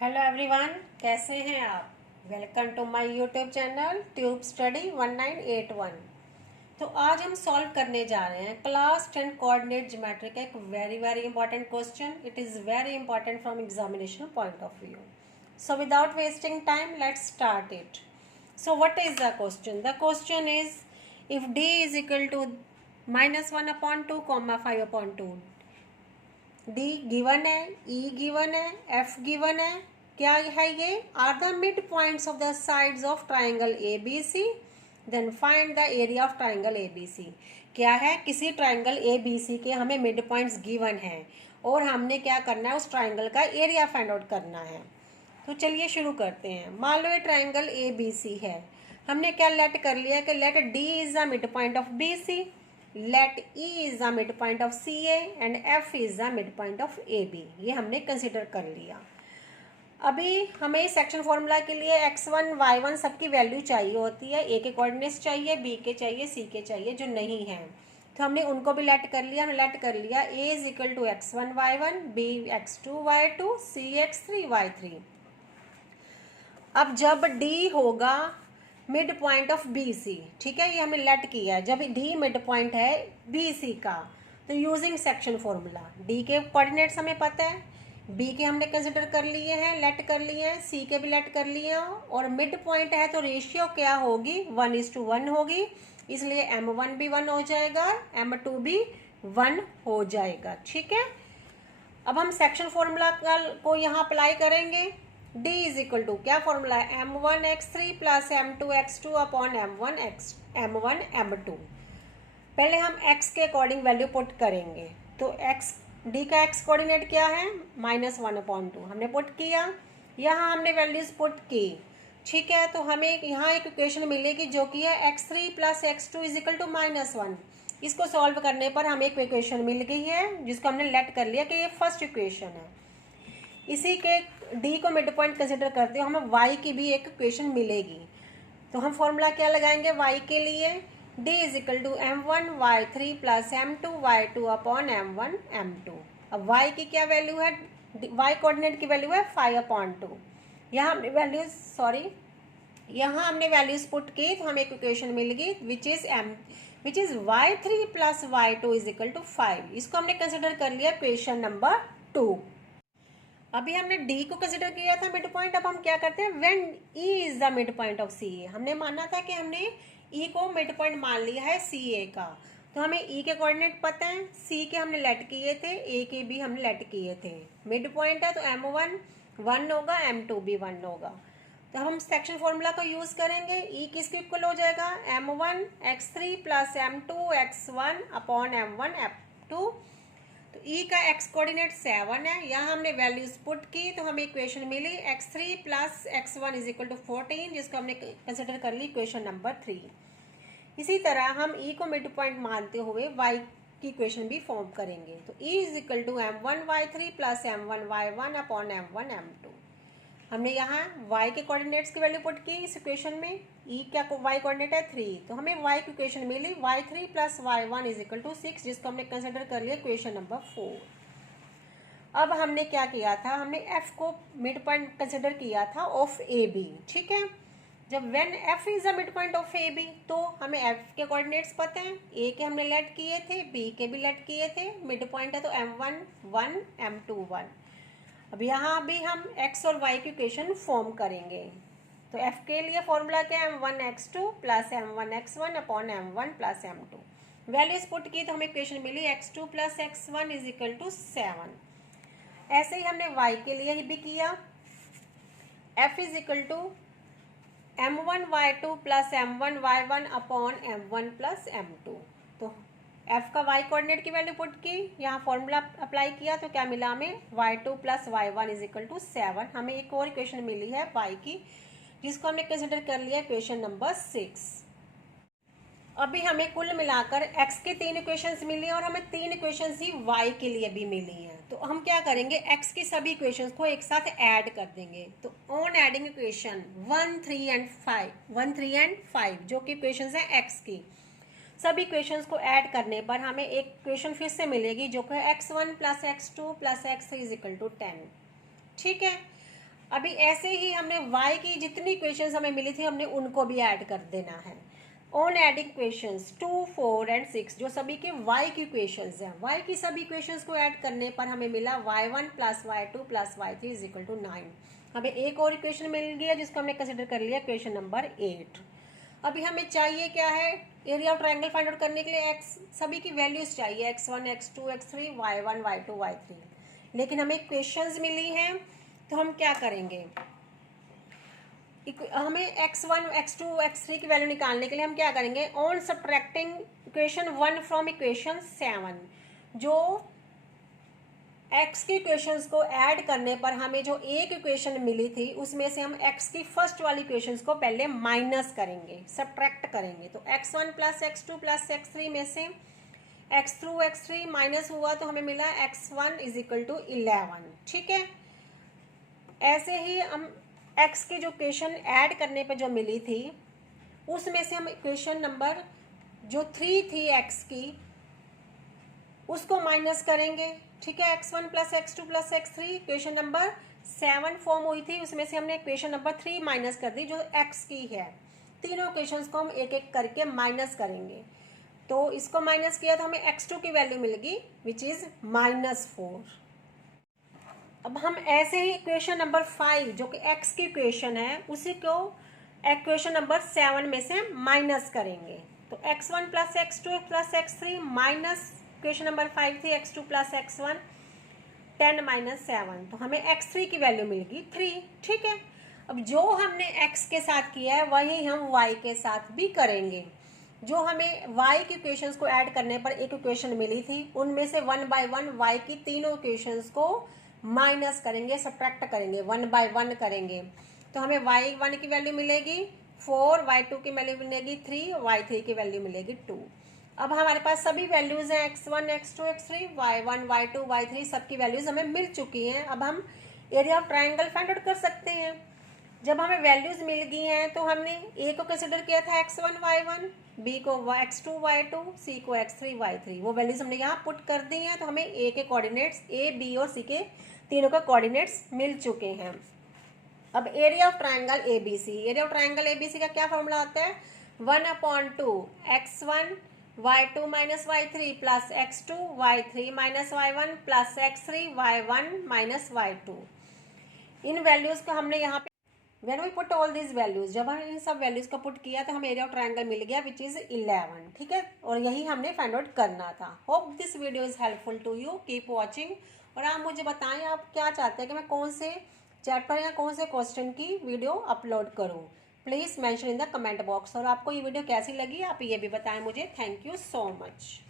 Hello everyone, कैसे हैं आप। Welcome to my YouTube channel tube study 1981। तो आज हम सॉल्व करने जा रहे हैं क्लास 10 कोऑर्डिनेट ज्योमेट्री का एक very important question. It is very important from examination point of view. So without wasting time let's start it. So what is the question? The question is if D is equal to -1/2, 5/2, D given है, E given है, F given है। क्या है ये? Are the midpoints of the sides of triangle A B C, then find the area of triangle A B सी। क्या है? किसी triangle A B सी के हमें मिड पॉइंट्स गिवन है और हमने क्या करना है, उस ट्राइंगल का एरिया फाइंड आउट करना है। तो चलिए शुरू करते हैं। मान लो ये ट्राइंगल ए बी सी है। हमने क्या लेट कर लिया कि let D is the mid point of B C, let E is the mid point of C A and F is the mid point of A B. ये हमने consider कर लिया। अभी हमें सेक्शन फॉर्मूला के लिए x1 y1 सबकी value चाहिए होती है। ए के कोऑर्डिनेट्स चाहिए, बी के चाहिए, सी के चाहिए, जो नहीं है तो हमने उनको भी लेट कर लिया। हमने लेट कर लिया a is equal to x1 y1, b x2 y2, c x3 y3। अब जब d होगा mid point of B C, ठीक है, ये हमने लेट किया है। जब d मिड पॉइंट है बी सी का तो यूजिंग सेक्शन फॉर्मूला d के कोऑर्डिनेट्स हमें पता है, बी के हमने कंसिडर कर लिए हैं, लेट कर लिए हैं, सी के भी लेट कर लिए हैं, और मिड पॉइंट है तो रेशियो क्या होगी? 1:1 होगी। इसलिए m1 भी 1 हो जाएगा, m2 भी 1 हो जाएगा। ठीक है, अब हम सेक्शन फॉर्मूला को यहाँ अप्लाई करेंगे। d इज इक्वल टू क्या फॉर्मूला है? m1x3 plus m2x2 upon m1 m2। पहले हम x के अकॉर्डिंग वैल्यू पुट करेंगे। तो x d का x कोऑर्डिनेट क्या है? -1/2 हमने पुट किया। यहाँ हमने वैल्यूज पुट की। ठीक है, तो हमें यहाँ एक इक्वेशन मिलेगी जो कि है x3 plus x2 is equal to -1। इसको सॉल्व करने पर हमें एक इक्वेशन मिल गई है जिसको हमने लेट कर लिया कि ये फर्स्ट इक्वेशन है। इसी के d को मिड पॉइंट कंसिडर करते हुए हमें y की भी एक इक्वेशन मिलेगी। तो हम फॉर्मूला क्या लगाएंगे y के लिए? d is equal to m1 y3 plus m2 y2 upon m1 m2। अब y की क्या वैल्यू है? y कोऑर्डिनेट की वैल्यू है 5/2। यहाँ हमने वैल्यूज पुट की तो हमें एक इक्वेशन मिल गई which is y3 plus y2 is equal to 5। इसको हमने कंसिडर कर लिया इक्वेशन नंबर 2। अभी हमने D को कंसिडर किया था मिड पॉइंट। अब हम क्या करते हैं? When E is the mid point of C A, हमने माना था कि हमने E को मिड पॉइंट मान लिया है सी ए का, तो हमें E के कोऑर्डिनेट पता है, C के हमने लेट किए थे, A के भी हमने लेट किए थे। मिड पॉइंट है तो m1 1 होगा, m2 भी 1 होगा। तो हम सेक्शन फॉर्मूला को यूज करेंगे। E किसके इक्वल हो जाएगा? m1 x3 plus m2 x1 upon m1 f2। तो E का x कोऑर्डिनेट 7 है। यहाँ हमने वैल्यूज पुट की तो हमें इक्वेशन मिली x3 plus x1 is equal to 14, जिसको हमने कंसिडर कर ली इक्वेशन नंबर 3। इसी तरह हम E को मिड पॉइंट मानते हुए y की इक्वेशन भी फॉर्म करेंगे। तो E is equal to m1 y3 plus m1 y1 upon m1 m2। हमने यहाँ y के कोऑर्डिनेट्स की वैल्यू पुट की इस इक्वेशन में। E क्या y कोऑर्डिनेट है 3, तो हमें y की इक्वेशन मिली y3 plus y1 is equal to 6, जिसको हमने कंसिडर कर लिया इक्वेशन नंबर 4। अब हमने क्या किया था? हमने f को मिड पॉइंट कंसिडर किया था ऑफ ए बी। ठीक है, जब when f is the mid point of A B तो हमें f के कोऑर्डिनेट्स पता है, a के हमने लेट किए थे, b के भी लेट किए थे। मिड पॉइंट है तो m1 1 m2 1। अब यहाँ भी हम x और y की इक्वेशन फॉर्म करेंगे। तो f के लिए फॉर्मूला क्या है? m1 x2 plus m1 x1 upon m1 plus m2। Values put की तो हमें इक्वेशन मिली x2 plus x1 is equal to 7। ऐसे ही हमने y के लिए भी किया। f is equal to m1 y2 plus m1 y1 upon m1 plus m2। तो f का y कोऑर्डिनेट की वैल्यू पुट की, यहाँ फॉर्मूला अप्लाई किया तो क्या मिला हमें? y2 plus y1 is equal to 7। हमें एक और इक्वेशन मिली है y की, जिसको हमने कंसिडर कर लिया इक्वेशन नंबर 6। अभी हमें कुल मिलाकर x के 3 इक्वेशंस मिली हैं और हमें 3 इक्वेशंस ही y के लिए भी मिली हैं। तो हम क्या करेंगे? x की सभी इक्वेशंस को एक साथ ऐड कर देंगे। तो ऑन एडिंग इक्वेशन 1 3 एंड 5 जो कि इक्वेशंस हैं x की, सभी इक्वेशंस को ऐड करने पर हमें एक इक्वेशन फिर से मिलेगी जो कि x1 plus x2 plus x3 is equal to 10। ठीक है, अभी ऐसे ही हमने y की जितनी इक्वेशंस हमें मिली थी हमने उनको भी ऐड कर देना है। ऑन एडिंग इक्वेशंस 2, 4 एंड 6 जो सभी के y की इक्वेशंस हैं, y की सभी इक्वेशंस को ऐड करने पर हमें मिला y1 plus y2 plus y3 is equal to 9। हमें एक और इक्वेशन मिल गया जिसको हमने कंसिडर कर लिया इक्वेशन नंबर 8। अभी हमें चाहिए क्या है, area of triangle find out करने के लिए x सभी की वैल्यूज चाहिए, x1 x2 x3 y1 y2 y3। लेकिन हमें इक्वेशंस मिली हैं तो हम क्या करेंगे, हमें x1 x2 x3 की वैल्यू निकालने के लिए हम क्या करेंगे, on subtracting equation 1 from equation 7 जो x की इक्वेशंस को ऐड करने पर हमें जो एक इक्वेशन मिली थी उसमें से हम x की फर्स्ट वाली इक्वेशंस को पहले माइनस करेंगे, सब्ट्रैक्ट करेंगे। तो x1 plus x2 plus x3 में से x2 x3 माइनस हुआ तो हमें मिला x1 इज इक्वल टू 11। ठीक है, ऐसे ही हम x की जो इक्वेशन ऐड करने पे जो मिली थी उसमें से हम इक्वेशन नंबर जो 3 थी x की उसको माइनस करेंगे। ठीक है, x1 plus x2 plus x3 equation number 7 form हुई थी उसमें से हमने इक्वेशन नंबर 3 माइनस कर दी जो x की है। तीनों इक्वेशंस को हम एक एक करके माइनस करेंगे। तो इसको माइनस किया तो हमें x2 की वैल्यू मिलेगी विच इज -4। अब हम ऐसे ही इक्वेशन नंबर 5 जो कि x की इक्वेशन है उसी को इक्वेशन नंबर 7 में से माइनस करेंगे। तो x1 plus x2 plus x3 minus equation number 5 थी x2 प्लस x1 10 माइनस 7 तो हमें x3 की वैल्यू मिलेगी 3। ठीक है, अब जो हमने x के साथ किया है वही हम y के साथ भी करेंगे। जो हमें y की इक्वेशंस को ऐड करने पर एक इक्वेशन मिली थी उनमें से 1 बाय 1 y की तीनों इक्वेशंस को माइनस करेंगे, सब्ट्रैक्ट करेंगे, 1 बाय 1 करेंगे। तो हमें y1 की वैल्यू मिलेगी 4, y2 की वैल्यू मिलेगी 3, y3 की वैल्यू मिलेगी 2। अब हमारे पास सभी वैल्यूज हैं x1 x2 x3 y1 y2 y3 सबकी वैल्यूज हमें मिल चुकी हैं। अब हम area of triangle find out कर सकते हैं। जब हमें वैल्यूज मिल गई हैं तो हमने ए को कंसिडर किया था x1 y1, बी को x2 y2, सी को x3 y3। वो वैल्यूज हमने यहाँ पुट कर दी हैं तो हमें ए के कोऑर्डिनेट्स ए बी और सी के तीनों के कोऑर्डिनेट्स मिल चुके हैं। अब area of triangle ABC, area of triangle ABC का क्या फॉर्मूला आता है, 1/2 x1 y2 minus y3 plus x2 y3 minus y1 plus x3 y1 minus y2। इन वैल्यूज को हमने यहाँ पे when we put all this values, जब हमने इन सब वैल्यूज को पुट किया तो हमें एरिया ऑफ ट्रायंगल मिल गया विच इज 11। ठीक है, और यही हमने फाइंड आउट करना था। Hope this video is helpful to you, keep watching. और आप मुझे बताएं आप क्या चाहते हैं कि मैं कौन से चैप्टर या कौन से क्वेश्चन की वीडियो अपलोड करूं। Please mention in the comment box. और आपको ये वीडियो कैसी लगी आप ये भी बताएं मुझे। Thank you so much.